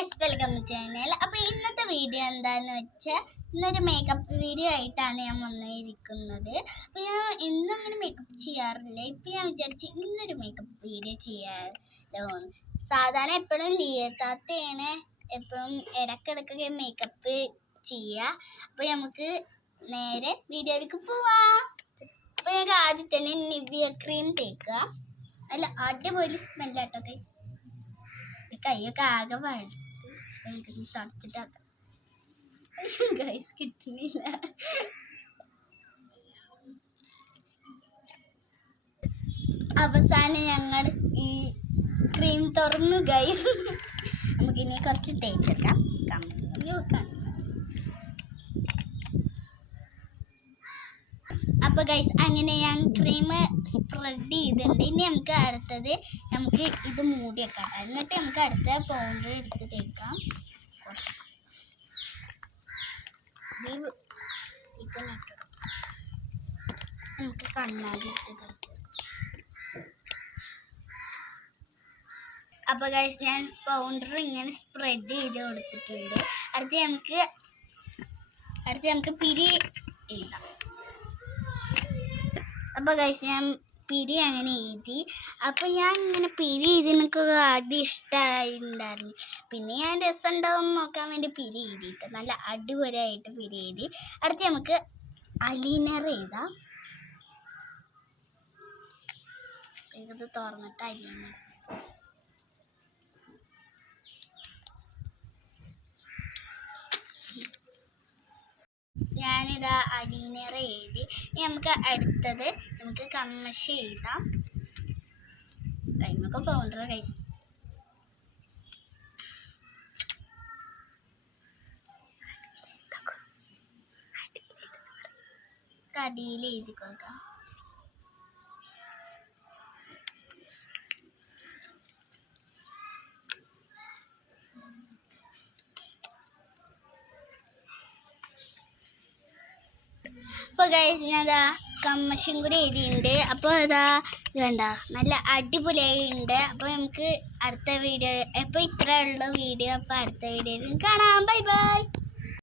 Guys welcome to channel. അപ്പോൾ ഇന്നത്തെ video എന്താണെന്ന് വെച്ചാൽ ഇന്നൊരു മേക്കപ്പ് വീഡിയോ ആയിട്ടാണ് ഞാൻ വന്നിരിക്കുന്നത്. അപ്പോൾ ഞാൻ എന്നും ഇങ്ങനെ മേക്കപ്പ് ചെയ്യാറില്ല. ഇപ്പോൾ ഞാൻ വിചാരിച്ചു ഇന്നൊരു മേക്കപ്പ് വീഡിയോ ചെയ്യാമല്ലോ. സാധാരണ എപ്പോഴും ലിയത്താത്തയാണ് എപ്പോഴും ഇടയ്ക്കിടയ്ക്കൊക്കെ മേക്കപ്പ് ചെയ്യുക. അപ്പോൾ നമുക്ക് നേരെ വീഡിയോയിലേക്ക് പോവാം. അപ്പോൾ ഞങ്ങൾക്ക് ആദ്യം തന്നെ നിവിയ ക്രീം തേക്കുക. അല്ല അടിപൊളി സ്മെല്ലാട്ടോ ഗൈസ്. കൈയൊക്കെ ആകെ വഴുത്ത് തുടച്ചിട്ടാക്കാം. ഗൈസ് കിട്ടുന്നില്ല. അവസാനം ഞങ്ങൾ ഈ ക്രീം തുറന്നു ഗൈസ്. നമുക്കിനി കുറച്ച് തേച്ചെടുക്കാം. അപ്പോൾ ഗൈസ് അങ്ങനെ ഞാൻ ക്രീം സ്പ്രെഡ് ചെയ്തിട്ടുണ്ട്. ഇനി നമുക്ക് അടുത്തത് നമുക്ക് ഇത് മൂടി വെക്കാം. എന്നിട്ട് നമുക്ക് അടുത്ത പൗഡർ എടുത്ത് തേക്കാം. നമുക്ക് കണ്ണാടി എടുത്ത് തേക്കാം. അപ്പോൾ ഗൈസ് ഞാൻ പൗഡർ ഇങ്ങനെ സ്പ്രെഡ് ചെയ്ത് കൊടുത്തിട്ടുണ്ട്. അടുത്ത് നമുക്ക് പിരി എഴുതാം. അപ്പോൾ ഗൈസ് ഞാൻ പിരി അങ്ങനെ എഴുതി. അപ്പോൾ ഞാൻ ഇങ്ങനെ പിരി എഴുതി എനിക്ക് ആദ്യം ഇഷ്ടമായിട്ടുണ്ടായിരുന്നു. പിന്നെ ഞാൻ രസം ഉണ്ടാവും നോക്കാൻ വേണ്ടി പിരി എഴുതിയിട്ട് നല്ല അടിപൊളിയായിട്ട് പിരി എഴുതി. അടുത്ത് നമുക്ക് അലീനർ എഴുതാം. ഇത് തുറന്നിട്ട് അലീനർ ഞാനിതാ അലീനർ എഴുതി. ഇനി നമുക്ക് അടുത്തത് നമുക്ക് കമ്മശി എഴുതാം. ടൈമൊക്കെ പൗഡർ ഗൈസ്. കടിയിൽ എഴുതി കൊടുക്കാം. അപ്പോൾ ഗൈസ് ഞാൻ അതാ കമ്മശം കൂടി എഴുതിയിട്ടുണ്ട്. അപ്പോൾ അതാ വേണ്ട നല്ല അടിപൊളിയായിട്ടുണ്ട്. അപ്പോൾ നമുക്ക് അടുത്ത വീഡിയോ ഇപ്പോൾ ഇത്രയുള്ള വീഡിയോ അപ്പോൾ അടുത്ത വീഡിയോയിൽ കാണാം. Bye bye.